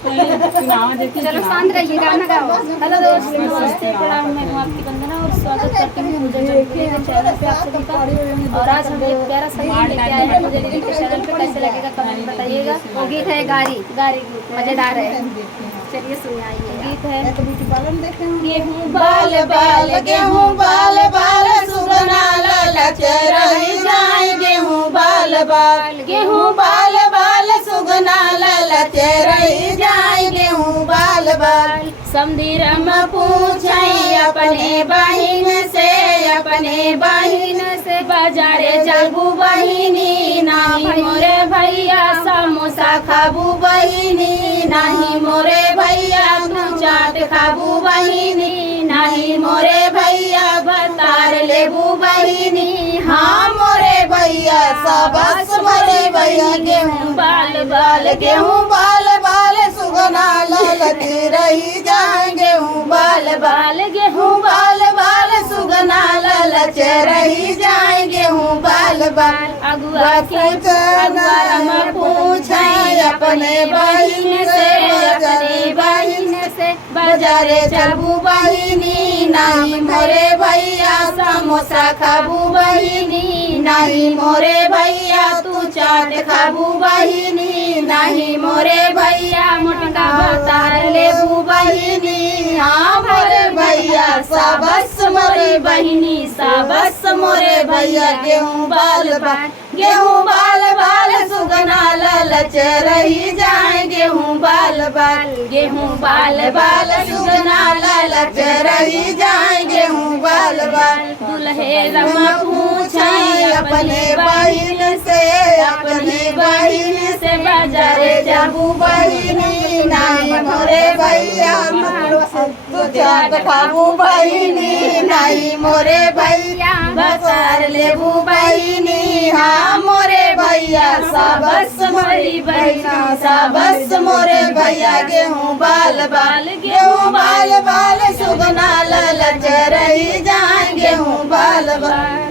चलो शांत रहिए, गाना गाओ। हेलो दोस्तों, नमस्ते, प्रणाम, मैं हूँ आपकी वंदना और स्वागत करती हूँ मुझे के चैनल पे आप सभी का। और आज हम एक प्यारा सा गीत लेके आए हैं मुझे के चैनल पे। कैसे लगेगा कमेंट बताइएगा। वो गीत है गारी गीत, मजेदार है। चलिए सुनिए, आइए। गीत है गेहूँ बाल बाल, गेहूँ बाल बाल, सुगना ललच रही जाए। गेहूँ बाल बाल, गेहूँ बाल बाल, सुगना ललच रही जाए। गेहूँ बाल बाल, समधीरम पूछे अपने बहिन से, अपने बहिन से, बाजारे चलबू बहिनी, नहीं मोरे भैया समोसा खाबू बहिनी, नहीं मोरे भैया तू चाट खाबू बहिनी, नहीं मोरे भैया बतार लेबू बहिनी। हाँ मोरे भैया सबस मोरे भैया। गेहूँ बाल बाल, गेहूँ बाल बाल, सुगना ललच रही जाए। गेहूँ बाल बाल, गेहूँ बाल बाल, सुगना ललच रही जाए। गेहूँ बाल बाल, अगुआ पूछे अपने बहिन से, अपने बहिन से, बाजारे चलबू बहिनी, नहीं मोरे भैया समोसा खाबू बहिनी, नहीं मोरे भैया तू चाट खाबू बहिनी, नहीं मोरे भैया मोटका बतार लेबू बहिनी। हाँ मोरे भैया सबस मोरे बहिनी, सबस मोरे भैया। गेहूँ बाल बाल, गेहूँ बाल बाल, सुगना ललच रही जाए। गेहूँ बाल बाल, गेहूँ बाल बाल, सुगना ललच रही जाए। गेहूँ बाल बाल, दुल्हे रमा पूछे अपने बहिन से, अपने बहिन से, बाजारे चलबू बहिनी, नहीं मोरे भैया तू चाट खाबू बहिनी, नहीं मोरे भैया बाजार लेबू बहिनी। हाँ मोरे भैया सबस मोरी बहिना, सबस मोरे भैया। गेहूँ बाल बाल, गेहूँ बाल बाल, सुगना ललच रही जाए। गेहूँ बाल बाल।